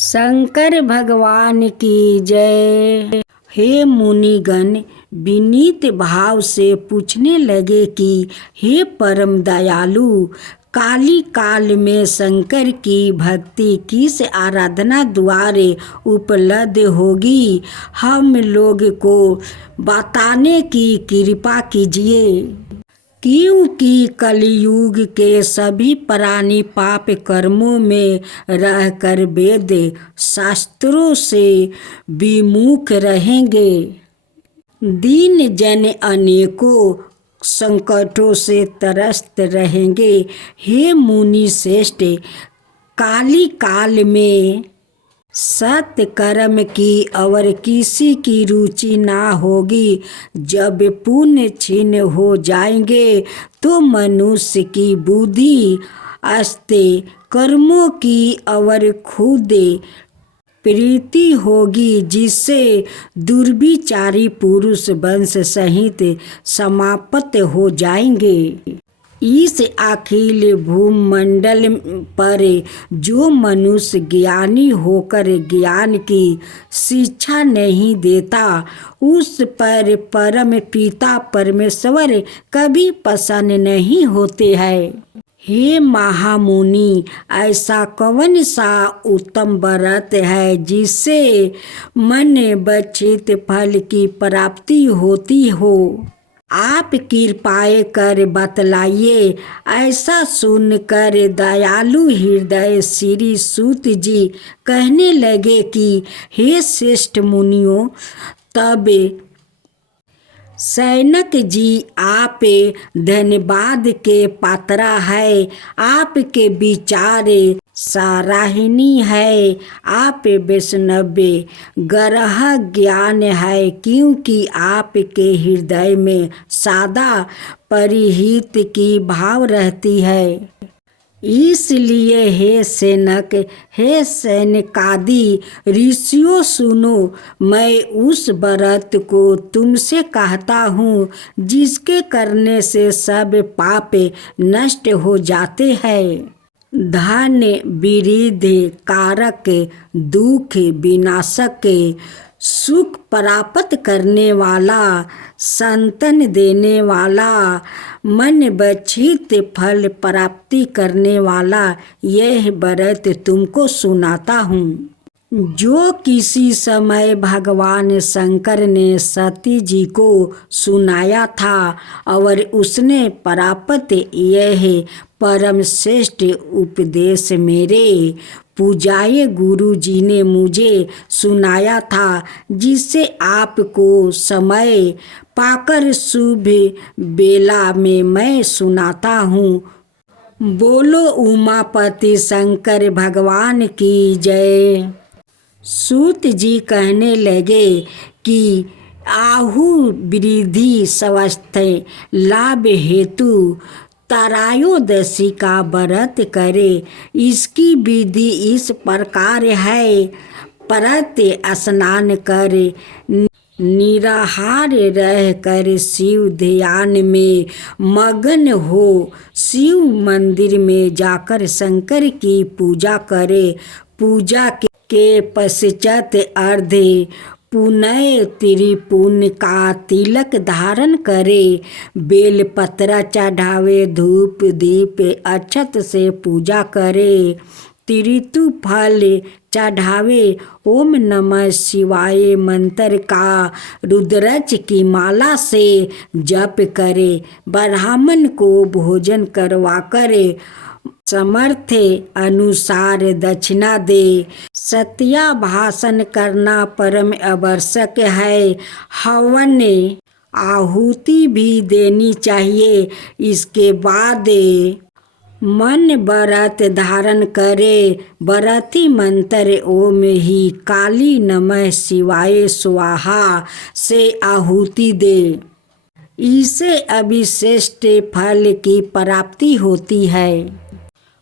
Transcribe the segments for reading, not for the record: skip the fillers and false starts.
शंकर भगवान की जय। हे मुनिगण विनीत भाव से पूछने लगे कि हे परम दयालु, काली काल में शंकर की भक्ति किस आराधना द्वारे उपलब्ध होगी, हम लोग को बताने की कृपा कीजिए। क्योंकि कलयुग के सभी प्राणी पाप कर्मों में रहकर वेद शास्त्रों से विमुख रहेंगे। दीन जन अनेकों संकटों से त्रस्त रहेंगे। हे मुनि श्रेष्ठ, काली काल में सत्य कर्म की और किसी की रुचि ना होगी। जब पुण्य क्षीण हो जाएंगे तो मनुष्य की बुद्धि अस्ते कर्मों की और खुद प्रीति होगी, जिससे दुर्विचारी पुरुष वंश सहित समाप्त हो जाएंगे। इस अखिल भूमंडल पर जो मनुष्य ज्ञानी होकर ज्ञान की शिक्षा नहीं देता, उस पर परम पिता परमेश्वर कभी प्रसन्न नहीं होते हैं। हे महामुनि, ऐसा कौन सा उत्तम व्रत है जिससे मन वांछित फल की प्राप्ति होती हो? आप कृपाए कर बतलाइए। ऐसा सुनकर दयालु हृदय श्री सूत जी कहने लगे कि हे श्रेष्ठ मुनियों, तब सैनक जी आप धन्यवाद के पात्र है। आपके विचार सराहनीय है। आप वैष्णव्य ग्रह ज्ञान है, क्योंकि आपके हृदय में सदा परिहित की भाव रहती है। इसलिए हे सैनक, हे सैनकादि ऋषियों सुनो, मैं उस व्रत को तुमसे कहता हूँ जिसके करने से सब पाप नष्ट हो जाते हैं। धन वृद्धि कारक, दुख विनाशक, सुख प्राप्त करने वाला, संतान देने वाला, मन वांछित फल प्राप्ति करने वाला यह व्रत तुमको सुनाता हूँ, जो किसी समय भगवान शंकर ने सती जी को सुनाया था। और उसने प्राप्त यह परम श्रेष्ठ उपदेश मेरे पूज्य गुरु जी ने मुझे सुनाया था, जिससे आपको समय पाकर शुभ बेला में मैं सुनाता हूँ। बोलो उमापति शंकर भगवान की जय। सूत जी कहने लगे कि आहु वृद्धि स्वास्थ्य लाभ हेतु त्रयोदशी का व्रत करे। इसकी विधि इस प्रकार है। प्रत्यह स्नान कर निराहार रह कर शिव ध्यान में मगन हो, शिव मंदिर में जाकर शंकर की पूजा करे। पूजा के पश्चात अर्धे पुनः त्रिपुण्य का तिलक धारण करे। बेल पत्र चढ़ावे, धूप दीप अक्षत से पूजा करे। त्रितु फल चढ़ावे, ओम नमः शिवाय मंत्र का रुद्राक्ष की माला से जप करे। ब्राह्मण को भोजन करवा करे, समर्थ अनुसार दक्षिणा दे। सत्या भाषण करना परम आवश्यक है। हवन आहुति भी देनी चाहिए। इसके बाद मन व्रत धारण करे। व्रती मंत्र ओम ही काली नमः शिवाय स्वाहा से आहुति दे। इसे अभिश्रेष्ठ फल की प्राप्ति होती है।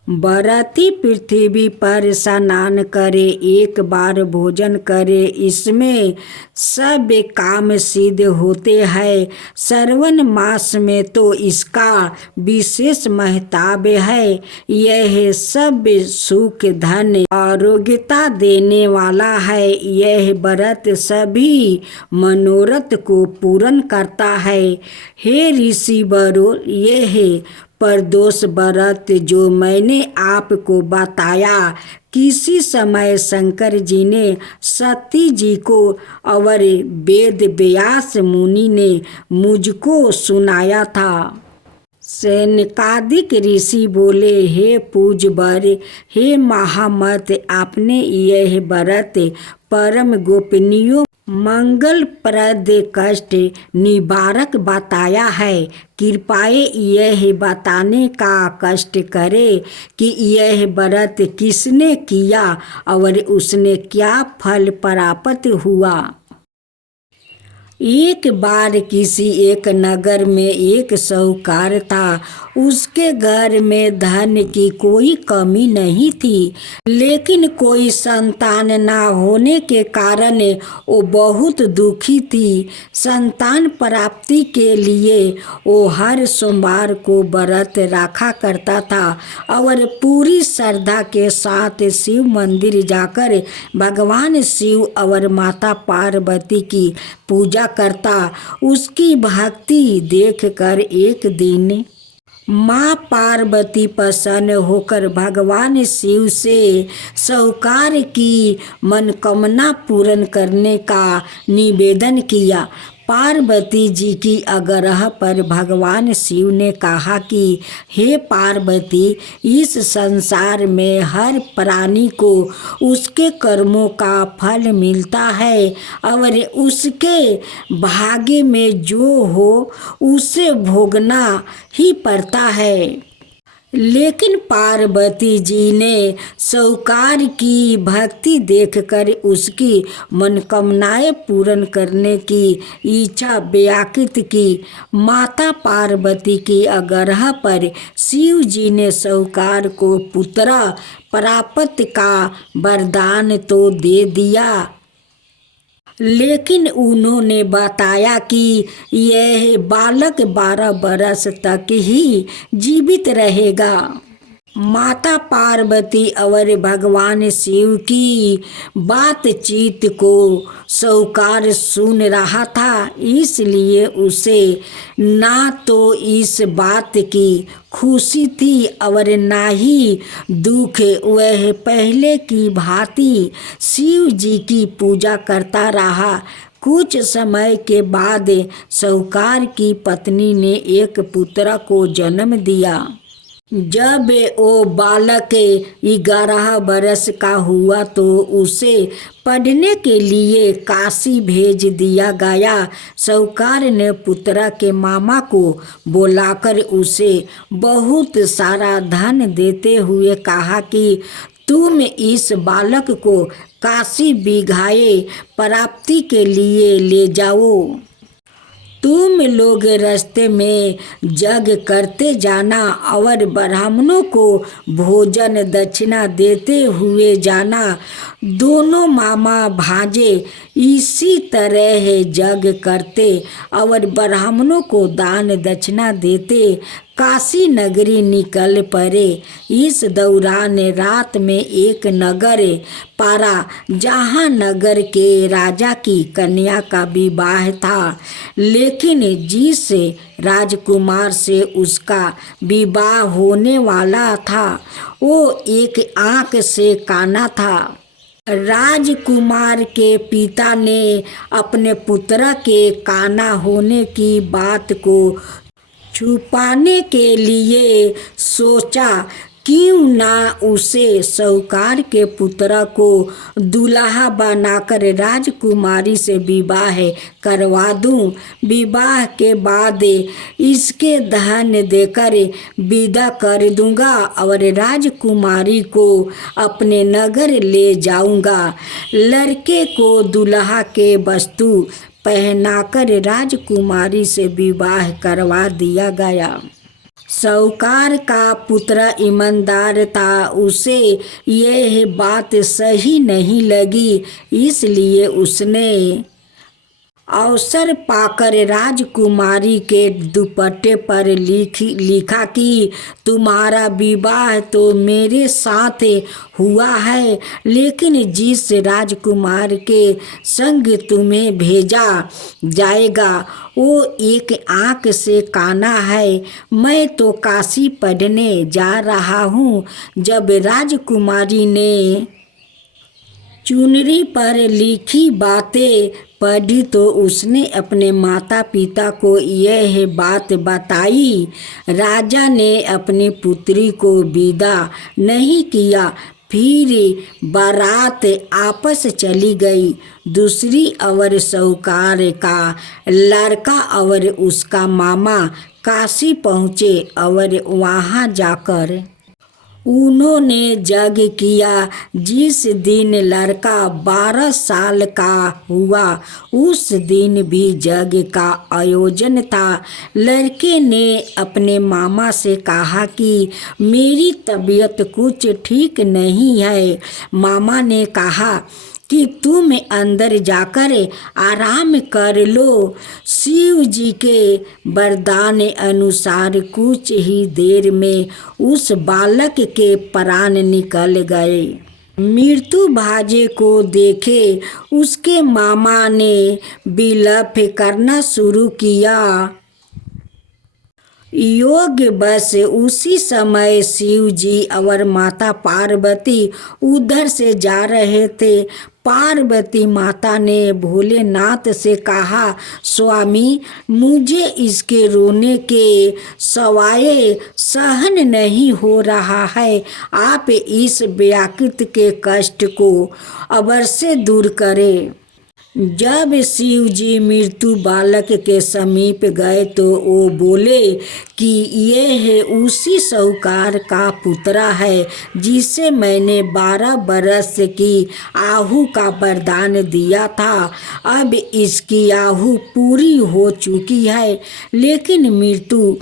बरती पृथ्वी पर स्नान करे, एक बार भोजन करे, इसमें सब काम सिद्ध होते हैं। श्रवण मास में तो इसका विशेष महत्व है। यह सब सुख धन आरोग्यता देने वाला है। यह व्रत सभी मनोरथ को पूर्ण करता है। हे ऋषि वरों, यह प्रदोष व्रत जो मैंने आपको बताया, किसी समय शंकर जी ने सती जी को और वेद व्यास मुनि ने मुझको सुनाया था। सनकादिक ऋषि बोले, हे पूज्यवर, हे महामत, आपने यह व्रत परम गोपनीय मंगलप्रद कष्ट निवारक बताया है। कृपया यह बताने का कष्ट करे कि यह व्रत किसने किया और उसने क्या फल प्राप्त हुआ। एक बार किसी एक नगर में एक साहूकार था। उसके घर में धन की कोई कमी नहीं थी, लेकिन कोई संतान ना होने के कारण वो बहुत दुखी थी। संतान प्राप्ति के लिए वो हर सोमवार को व्रत रखा करता था और पूरी श्रद्धा के साथ शिव मंदिर जाकर भगवान शिव और माता पार्वती की पूजा करता। उसकी भक्ति देखकर एक दिन माँ पार्वती प्रसन्न होकर भगवान शिव से साहूकार की मनोकामना पूर्ण करने का निवेदन किया। पार्वती जी की आग्रह पर भगवान शिव ने कहा कि हे पार्वती, इस संसार में हर प्राणी को उसके कर्मों का फल मिलता है और उसके भाग्य में जो हो उसे भोगना ही पड़ता है। लेकिन पार्वती जी ने साहूकार की भक्ति देखकर उसकी मनोकामनाएं पूर्ण करने की इच्छा व्याकृत की। माता पार्वती की आग्रह पर शिव जी ने साहूकार को पुत्र प्राप्त का वरदान तो दे दिया, लेकिन उन्होंने बताया कि यह बालक 12 वर्ष तक ही जीवित रहेगा। माता पार्वती और भगवान शिव की बातचीत को साहूकार सुन रहा था, इसलिए उसे ना तो इस बात की खुशी थी और ना ही दुख। वह पहले की भांति शिव जी की पूजा करता रहा। कुछ समय के बाद साहूकार की पत्नी ने एक पुत्र को जन्म दिया। जब वो बालक 11 वर्ष का हुआ तो उसे पढ़ने के लिए काशी भेज दिया गया। साहूकार ने पुत्र के मामा को बुलाकर उसे बहुत सारा धन देते हुए कहा कि तुम इस बालक को काशी विघाये प्राप्ति के लिए ले जाओ। तुम लोग रास्ते में यज्ञ करते जाना और ब्राह्मणों को भोजन दक्षिणा देते हुए जाना। दोनों मामा भांजे इसी तरह यज्ञ करते और ब्राह्मणों को दान दक्षिणा देते काशी नगरी निकल पड़े। इस दौरान रात में एक नगर पड़ा जहाँ नगर के राजा की कन्या का विवाह था, लेकिन जिस राजकुमार से उसका विवाह होने वाला था वो एक आँख से काना था। राजकुमार के पिता ने अपने पुत्र के काना होने की बात को छुपाने के लिए सोचा, क्यों ना उसे साहूकार के पुत्र को दूल्हा बनाकर राजकुमारी से विवाह करवा दूं। विवाह के बाद इसके धन देकर विदा कर दूंगा और राजकुमारी को अपने नगर ले जाऊंगा। लड़के को दूल्हा के वस्तु पहनाकर राजकुमारी से विवाह करवा दिया गया। साहूकार का पुत्र ईमानदार था। उसे यह बात सही नहीं लगी, इसलिए उसने अवसर पाकर राजकुमारी के दुपट्टे पर लिखा कि तुम्हारा विवाह तो मेरे साथ हुआ है, लेकिन जिस राजकुमार के संग तुम्हें भेजा जाएगा वो एक आँख से काना है। मैं तो काशी पढ़ने जा रहा हूँ। जब राजकुमारी ने चुनरी पर लिखी बातें पढ़ी तो उसने अपने माता पिता को यह बात बताई। राजा ने अपनी पुत्री को विदा नहीं किया, फिर बारात आपस चली गई। दूसरी ओर साहूकार का लड़का और उसका मामा काशी पहुँचे और वहाँ जाकर उन्होंने यज्ञ किया। जिस दिन लड़का 12 साल का हुआ उस दिन भी यज्ञ का आयोजन था। लड़के ने अपने मामा से कहा कि मेरी तबीयत कुछ ठीक नहीं है। मामा ने कहा कि तुम अंदर जाकर आराम कर लो। शिव जी के वरदान अनुसार कुछ ही देर में उस बालक के प्राण निकल गए। मृत्यु भाजे को देखे उसके मामा ने विलाप करना शुरू किया। योग बस उसी समय शिव जी और माता पार्वती उधर से जा रहे थे। पार्वती माता ने भोलेनाथ से कहा, स्वामी मुझे इसके रोने के सवाए सहन नहीं हो रहा है। आप इस व्याकुल के कष्ट को अवश्य दूर करें। जब शिव जी मृत्यु बालक के समीप गए तो वो बोले कि यह उसी साहूकार का पुत्र है जिसे मैंने 12 बरस की आहू का वरदान दिया था। अब इसकी आहू पूरी हो चुकी है, लेकिन मृत्यु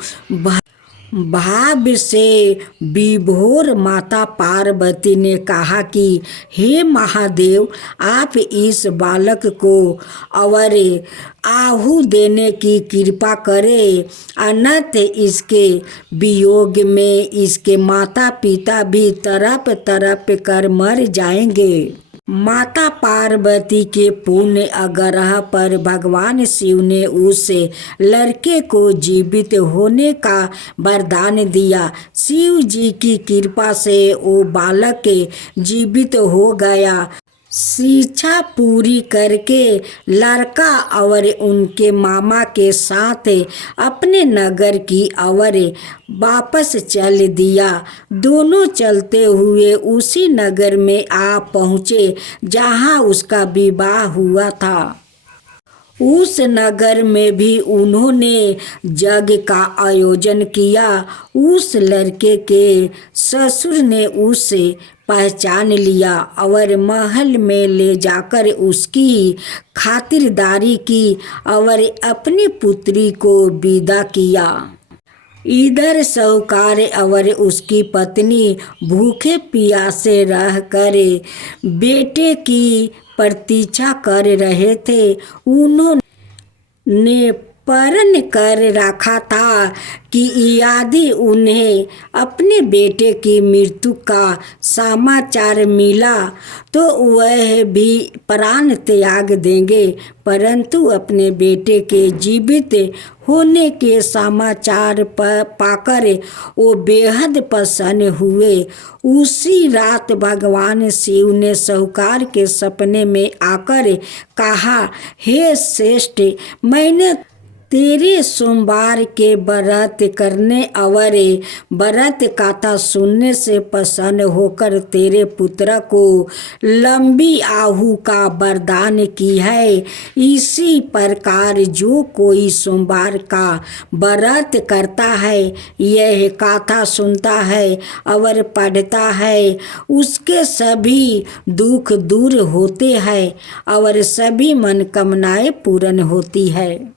भाव से विभोर माता पार्वती ने कहा कि हे महादेव, आप इस बालक को और आहू देने की कृपा करें, अन्यथा इसके वियोग में इसके माता पिता भी तड़प तड़प कर मर जाएंगे। माता पार्वती के पुण्य आग्रह पर भगवान शिव ने उस लड़के को जीवित होने का वरदान दिया। शिव जी की कृपा से वो बालक जीवित हो गया। शिक्षा पूरी करके लड़का और उनके मामा के साथ अपने नगर की ओर वापस चल दिया। दोनों चलते हुए उसी नगर में आ पहुँचे जहाँ उसका विवाह हुआ था। उस नगर में भी उन्होंने यज्ञ का आयोजन किया। उस लड़के के ससुर ने उसे पहचान लिया और महल में ले जाकर उसकी खातिरदारी की और अपनी पुत्री को विदा किया। इधर साहूकार और उसकी पत्नी भूखे प्यासे रहकर बेटे की प्रतीक्षा कर रहे थे। उन्होंने प्रण कर रखा था कि यदि उन्हें अपने बेटे की मृत्यु का समाचार मिला तो वह भी प्राण त्याग देंगे, परंतु अपने बेटे के जीवित होने के समाचार पाकर वो बेहद प्रसन्न हुए। उसी रात भगवान शिव ने साहूकार के सपने में आकर कहा, हे श्रेष्ठ, मैंने तेरे सोमवार के व्रत करने और व्रत कथा सुनने से प्रसन्न होकर तेरे पुत्र को लंबी आहू का वरदान की है। इसी प्रकार जो कोई सोमवार का व्रत करता है, यह कथा सुनता है और पढ़ता है, उसके सभी दुख दूर होते हैं और सभी मनोकामनाएं पूर्ण होती है।